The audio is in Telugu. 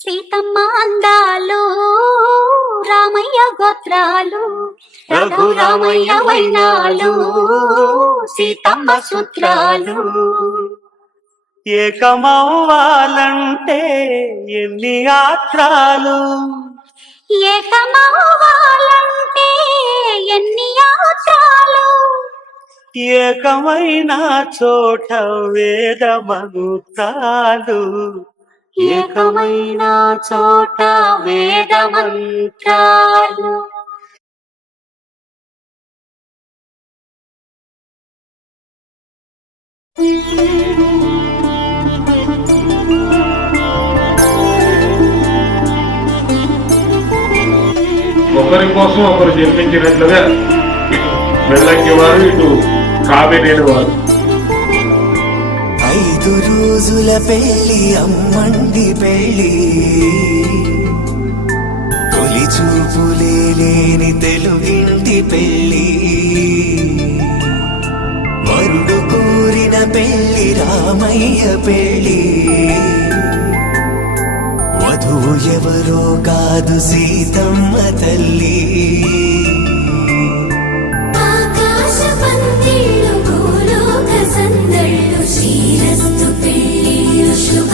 సీతమ్మ అందాలు రామయ్య గోత్రాలు రఘురామయ్య వైనాలు సీతమ్మ సూత్రాలు. ఏకమవ్వాలంటే ఎన్ని యాత్రాలు, ఏకమవ్వాలంటే ఎన్ని యాత్రాలు, ఏకమైన చోట వేద మంత్రాలు, ఏకమైన చోట వేద మంత్రాలు. ఒకరి కోసం ఒకరు జన్మించినట్లుగా వెళ్ళంగి వారు ఇటు కావేరి వారు. 5 రోజుల పెళ్లి అమ్మండి పెళ్లి, తొలి చూపులే లేని తెలుగింటి పెళ్లి, వరుడు కోరిన పెళ్లి రామయ్య పెళ్లి, వధువు ఎవరో కాదు సీతమ్మ తల్లి. ఆకాశ పందిళ్ళు భూలోక సందళ్ళు శ్రీరస్తు పెళ్ళిళ్ళు శుభ